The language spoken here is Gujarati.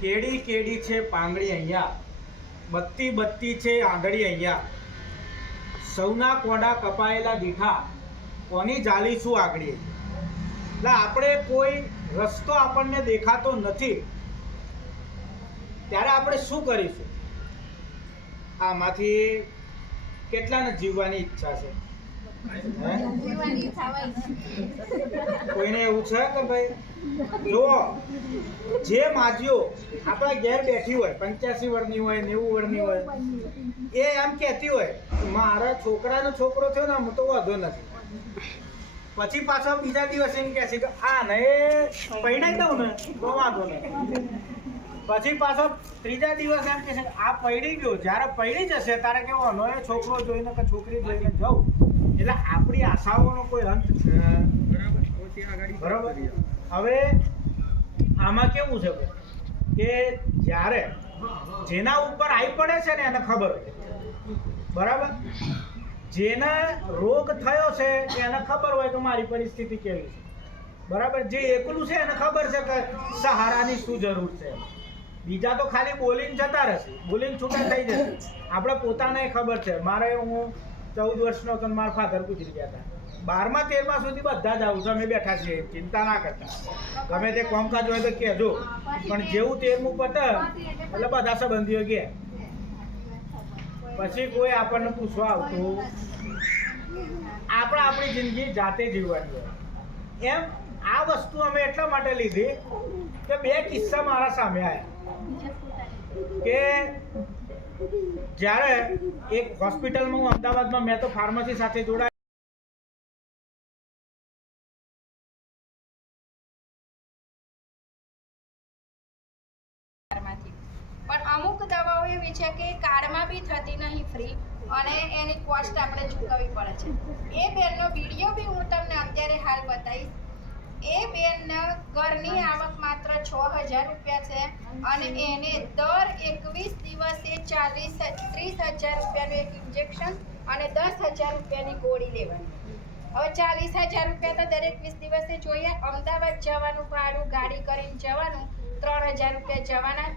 કેડી કેડી છે પાંગડી અહીંયા, બત્તી બત્તી છે આંગળી અહીંયા, સૌના કોડા કપાયેલા દીઠા, કોની જાલીશું આગળી. એટલે આપણે કોઈ રસ્તો આપણને દેખાતો નથી ત્યારે આપણે શું કરીશું? આમાંથી કેટલાને જીવવાની ઈચ્છા છે? કોઈને એવું છે કે ભાઈ જો જે માજીઓ આપણા ઘેર બેઠી હોય, 85 વર્ષની હોય, 90 વર્ષની હોય, એ એમ કહેતી હોય મારા છોકરાનો છોકરો થયો ને હું તો વાંધો નથી, પછી પાછો બીજા દિવસે એમ કહે છે કે આ ને પૈણાઈ દઉં ને તો વાંધો નહીં, પછી પાછો ત્રીજા દિવસ એમ કહે છે આ પૈણી ગયો, જ્યારે પૈણી જશે ત્યારે કેવો નો એ છોકરો જોઈને કે છોકરી જોઈને જવું. એટલે આપણી આશાઓનો કોઈ અંત છે? બરાબર. હવે આમાં કેવું છે કે જ્યારે જેના ઉપર આવી પડે છે ને એને ખબર હોય, બરાબર, જેને રોગ થયો છે એને ખબર હોય કે મારી પરિસ્થિતિ કેવી છે, બરાબર. જે એકલું છે એને ખબર છે કે સહારાની શું જરૂર છે. બીજા તો ખાલી બોલીને જતા રહેશે, બોલીને છૂટા થઈ જશે. આપણે પોતાને ખબર છે. મારે હું 14 વર્ષનો હતો, મારા ફાધર ગુજરી ગયા હતા. 12મા 13મા સુધી બધા જ આવું છું, અમે બેઠા છીએ, ચિંતા ના કરતા. ગમે તે કામકાજ હોય તો કહેજો, પણ જેવું 13મું પતે એટલે બધા સંબંધીઓ ગયા, પછી કોઈ આપણને પૂછવા આવતું. આપણે આપણી જિંદગી જાતે જીવવાની હોય. એમ આ વસ્તુ અમે એટલા માટે લીધી કે 2 કિસ્સા મારા સામે આવ્યા કે જ્યારે એક હોસ્પિટલમાં હું અમદાવાદમાં, મેં તો ફાર્મસી સાથે જોડાય, પણ અમુક દવાઓ એવી છે કે કાર્ડમાં બી થતી નહીં ફ્રી, અને એની કોસ્ટ આપણે ચૂકવવી પડે છે. એ બેનનો વિડીયો બી હું તમને અત્યારે હાલ બતાવીશ. એ બેનને ઘરની આવક માત્ર 6000 રૂપિયા છે, અને એને દર 21 દિવસે 30,000 રૂપિયાનું એક ઇન્જેક્શન અને 10,000 રૂપિયાની ગોળી લેવાની. હવે 40,000 રૂપિયા તો દરેક 20 દિવસે જોઈએ. અમદાવાદ જવાનું ભાડું, ગાડી કરીને જવાનું 3,000 રૂપિયા જવાના.